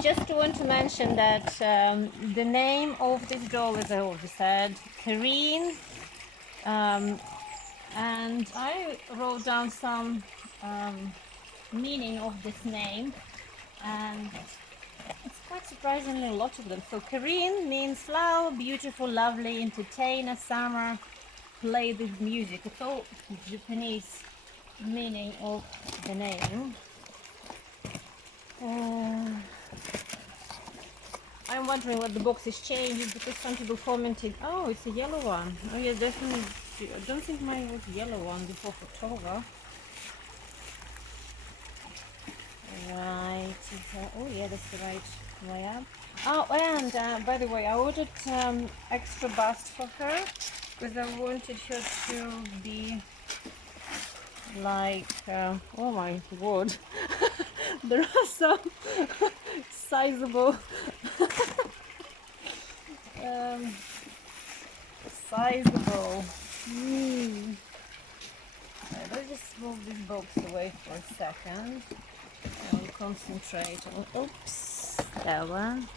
Just want to mention that the name of this doll, as I already said, Karin, and I wrote down some meaning of this name, and it's quite surprisingly a lot of them. So Karin means flower, beautiful, lovely, entertainer, summer, play with music. It's all Japanese meaning of the name. I'm wondering what the box is changing, because some people commented, oh, it's a yellow one. Oh yeah, definitely. I don't think mine was yellow one before for Towa. Right. Oh yeah, that's the right way up. Oh, and by the way, I ordered extra bust for her because I wanted her to be like, oh my word, there are some sizable sizable. Let's just move this box away for a second. I'll concentrate on, oops, that one.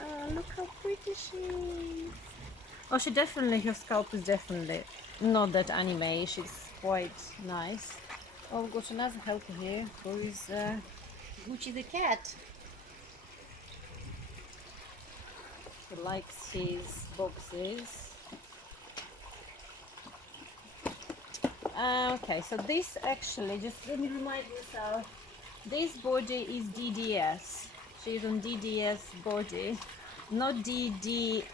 Oh, look how pretty she is. Oh, she definitely, her scalp is definitely not that anime. She's quite nice. Oh, we've got another helper here who is Gucci the cat. Who likes his boxes. Okay, so this actually, just let me remind myself, this body is DDS. She's on DDS body, not DD.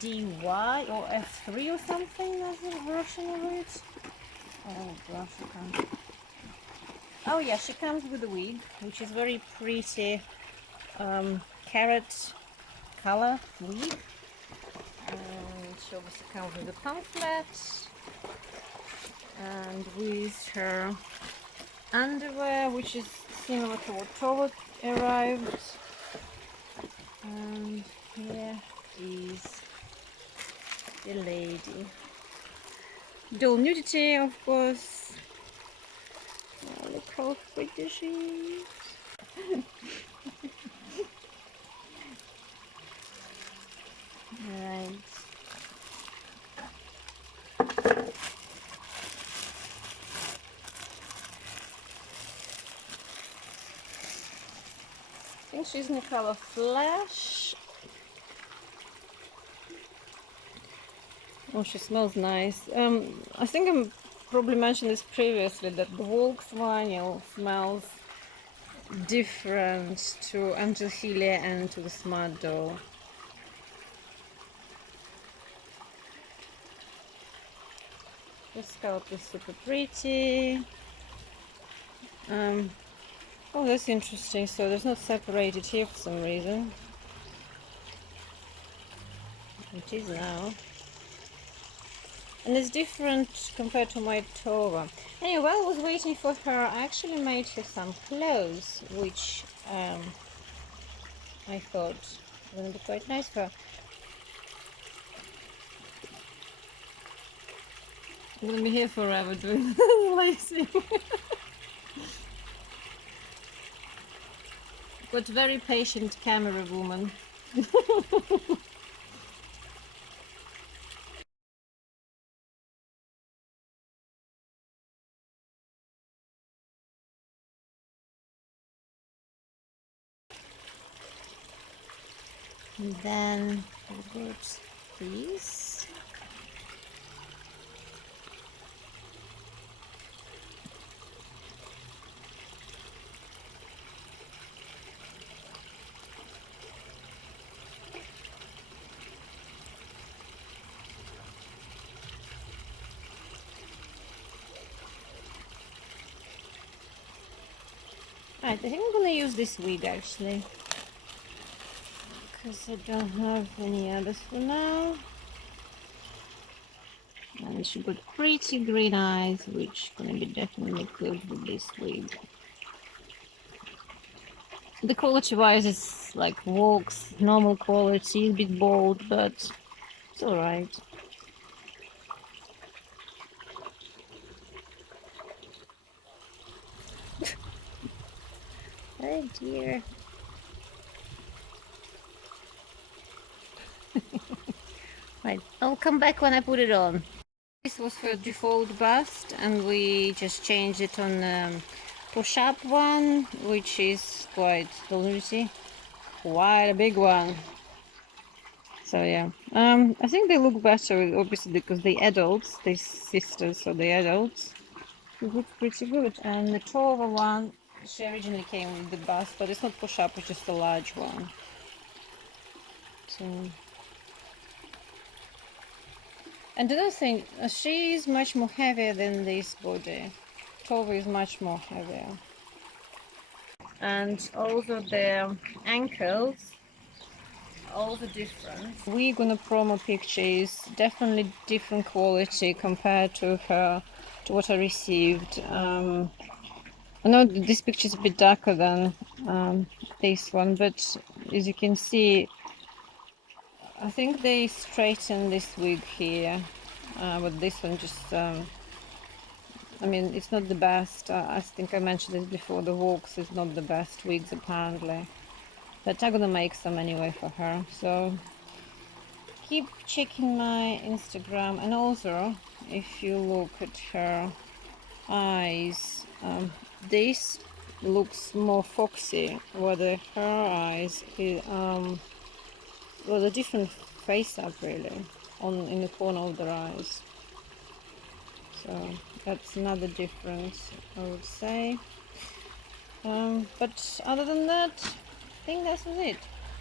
DY or F3 or something as a version of it. Oh gosh, I can't. Oh yeah, she comes with a wig, which is very pretty carrot color wig. And she obviously comes with a pamphlet and with her underwear, which is similar to what Towa arrived. And here is the lady. Dual nudity, of course. Oh, look how pretty she is. Right. I think she's in the color Flash. Oh, she smells nice. I think I probably mentioned this previously, that the Volks vinyl smells different to Angelhelia and to the Smart Doll. The scalp is super pretty. Oh, that's interesting. So there's not separated here for some reason. It is now. And it's different compared to my Towa. Anyway, while I was waiting for her, I actually made her some clothes, which I thought would be quite nice for her. I'm gonna be here forever doing lacing. But very patient camera woman. And then we got these. Right, I think I'm gonna use this wig actually, because I don't have any others for now. And she got pretty green eyes, which gonna be definitely good with this wig. The quality wise is like Volks, normal quality, a bit bold, but it's alright. Oh dear. Right, I'll come back when I put it on. This was her default bust, and we just changed it on push-up one, which is quite, quite a big one. So yeah, I think they look better, obviously, because the adults, these sisters, so the adults, they look pretty good. And the Towa one, she originally came with the bust, but it's not push-up, it's just a large one. So. And another thing, she is much more heavier than this body. Towa is much more heavier. And also the ankles, also different. We're gonna promo pictures, definitely different quality compared to her, to what I received. I know this picture is a bit darker than this one, but as you can see, I think they straightened this wig here, but this one just, I mean, it's not the best. I think I mentioned this before, the Volks is not the best wigs apparently. But I'm gonna make some anyway for her. So keep checking my Instagram, and also if you look at her eyes, this looks more foxy, whether her eyes well, a different face up really in the corner of their eyes. So that's another difference, I would say. But other than that, I think that was it.